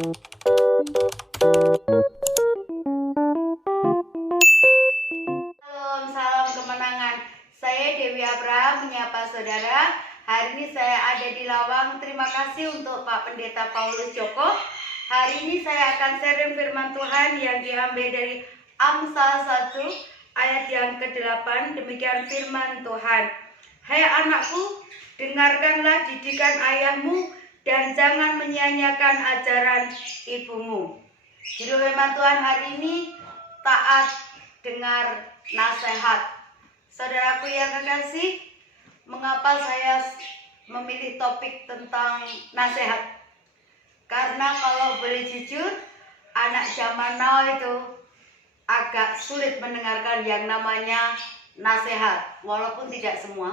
Salam kemenangan. Saya Dewi Abraham menyapa saudara. Hari ini saya ada di Lawang. Terima kasih untuk Pak Pendeta Paulus Joko. Hari ini saya akan sharing firman Tuhan yang diambil dari Amsal 1 ayat yang ke-8. Demikian firman Tuhan. Hai anakku, dengarkanlah didikan ayahmu dan jangan menyia-nyiakan ajaran ibumu. Judul firman Tuhan hari ini, taat dengar nasihat. Saudaraku yang kekasih, mengapa saya memilih topik tentang nasihat? Karena kalau boleh jujur, anak zaman now itu agak sulit mendengarkan yang namanya nasihat, walaupun tidak semua.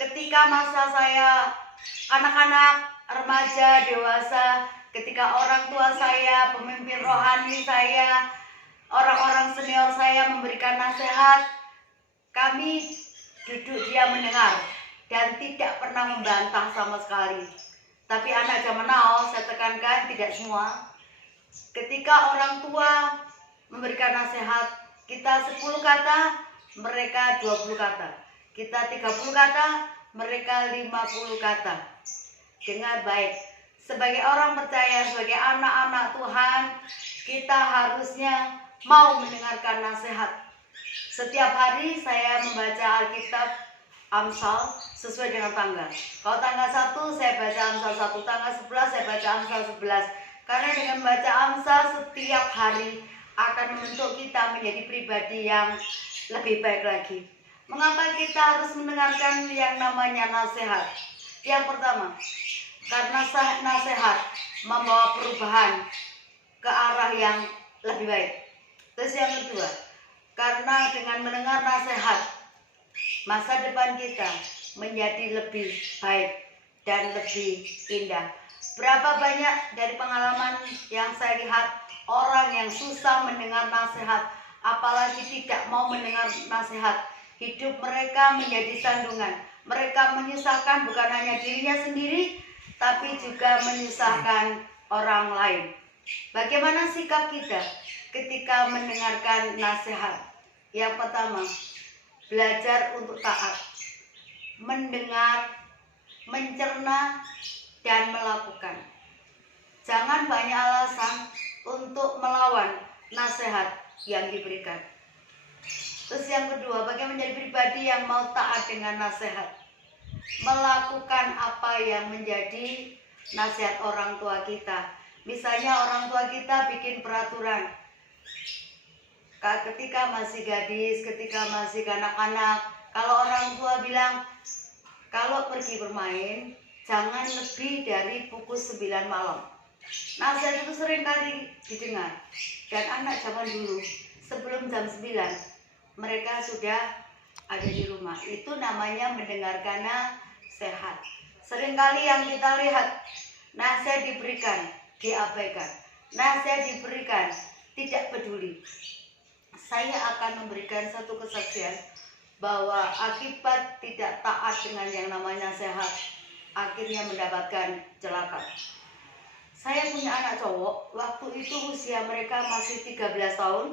Ketika masa saya anak-anak, remaja, dewasa, ketika orang tua saya, pemimpin rohani saya, orang-orang senior saya memberikan nasihat, kami duduk diam mendengar dan tidak pernah membantah sama sekali. Tapi anak zaman now, saya tekankan tidak semua. Ketika orang tua memberikan nasihat, kita 10 kata, mereka 20 kata. Kita 30 kata, mereka 50 kata. Dengar baik. Sebagai orang percaya, sebagai anak-anak Tuhan, kita harusnya mau mendengarkan nasihat. Setiap hari saya membaca Alkitab Amsal sesuai dengan tanggal. Kalau tanggal 1 saya baca Amsal 1, tanggal 11 saya baca Amsal 11. Karena dengan membaca Amsal setiap hari akan membentuk kita menjadi pribadi yang lebih baik lagi. Mengapa kita harus mendengarkan yang namanya nasihat? Yang pertama, karena nasihat membawa perubahan ke arah yang lebih baik. Terus yang kedua, karena dengan mendengar nasihat, masa depan kita menjadi lebih baik dan lebih indah. Berapa banyak dari pengalaman yang saya lihat orang yang susah mendengar nasihat, apalagi tidak mau mendengar nasihat, hidup mereka menjadi sandungan. Mereka menyusahkan bukan hanya dirinya sendiri, tapi juga menyusahkan orang lain. Bagaimana sikap kita ketika mendengarkan nasihat? Yang pertama, belajar untuk taat, mendengar, mencerna, dan melakukan. Jangan banyak alasan untuk melawan nasihat yang diberikan. Terus yang kedua, bagaimana menjadi pribadi yang mau taat dengan nasihat? Melakukan apa yang menjadi nasihat orang tua kita. Misalnya orang tua kita bikin peraturan. Ketika masih gadis, ketika masih kanak-kanak, kalau orang tua bilang, kalau pergi bermain, jangan lebih dari pukul 9 malam. Nasihat itu sering kali didengar. Dan anak zaman dulu, sebelum jam 9, mereka sudah ada di rumah. Itu namanya mendengarkan nasihat. Seringkali yang kita lihat, nasihat diberikan, diabaikan. Nasihat diberikan, tidak peduli. Saya akan memberikan satu kesaksian bahwa akibat tidak taat dengan yang namanya nasihat, akhirnya mendapatkan celaka. Saya punya anak cowok, waktu itu usia mereka masih 13 tahun,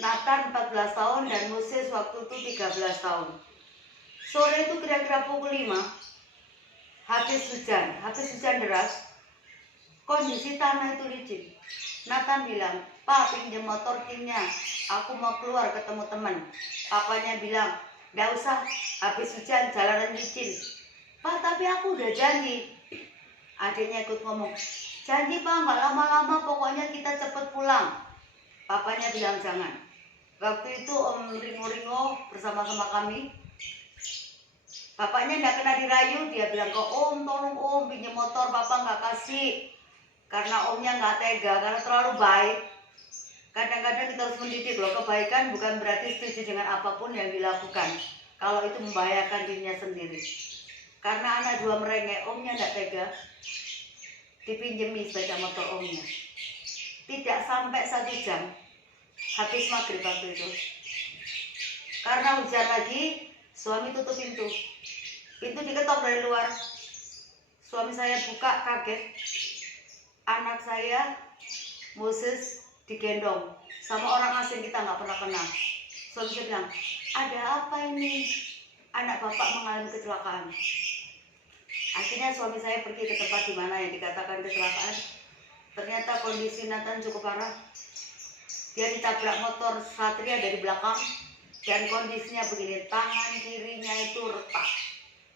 Nathan 14 tahun, dan Moses waktu itu 13 tahun. Sore itu kira-kira pukul 5, habis hujan deras, kondisi tanah itu licin. Nathan bilang, "Pak, pinjam motor Kingnya, aku mau keluar ketemu teman." Papanya bilang, "Nggak usah, habis hujan jalanan licin." "Pak, tapi aku udah janji." Adiknya ikut ngomong, "Janji Pak, nggak lama-lama, pokoknya kita cepet pulang." Papanya bilang jangan. Waktu itu Om Ringo bersama-sama kami. Bapaknya nggak kena dirayu, dia bilang ke Om, "Tolong Om, pinjam motor, Papa nggak kasih." Karena omnya nggak tega, karena terlalu baik. Kadang-kadang kita harus mendidik loh, kebaikan bukan berarti setuju dengan apapun yang dilakukan kalau itu membahayakan dirinya sendiri. Karena anak dua merengek, omnya nggak tega, dipinjemi sepeda motor omnya. Tidak sampai 1 jam, habis maghrib waktu itu. Karena hujan lagi, suami tutup pintu. Pintu diketok dari luar. Suami saya buka, kaget. anak saya Moses digendong sama orang asing kita nggak pernah kenal. Suami saya bilang, ada apa ini? Anak bapak mengalami kecelakaan. Akhirnya suami saya pergi ke tempat di mana yang dikatakan kecelakaan. Ternyata kondisi Nathan cukup parah. Dia ditabrak motor Satria dari belakang dan kondisinya begini, tangan kirinya itu retak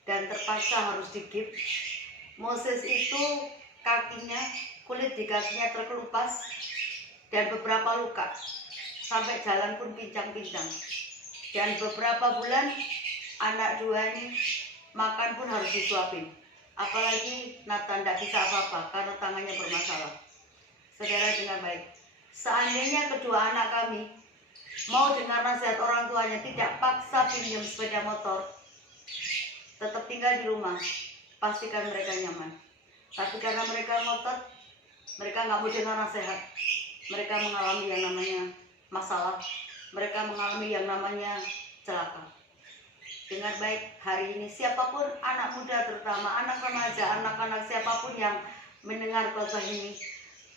dan terpaksa harus digip. Moses itu kakinya, kulit di kakinya terkelupas dan beberapa luka, sampai jalan pun pincang-pincang. Dan beberapa bulan anak dua ini makan pun harus disuapin. Apalagi Nathan tidak bisa apa-apa karena tangannya bermasalah. Saudara dengar baik, seandainya kedua anak kami mau dengar nasihat orang tuanya, tidak paksa pinjam sepeda motor, tetap tinggal di rumah, pastikan mereka nyaman. Tapi karena mereka ngotot, mereka nggak mau dengar nasihat, mereka mengalami yang namanya masalah, mereka mengalami yang namanya celaka. Dengar baik, hari ini siapapun anak muda, terutama anak remaja, anak-anak siapapun yang mendengar khotbah ini,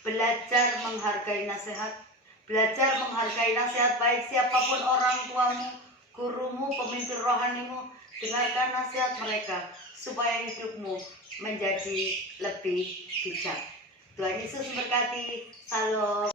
belajar menghargai nasihat, belajar menghargai nasihat baik siapapun orang tuamu, gurumu, pemimpin rohanimu. Dengarkan nasihat mereka supaya hidupmu menjadi lebih bijak. Tuhan Yesus memberkati. Salam.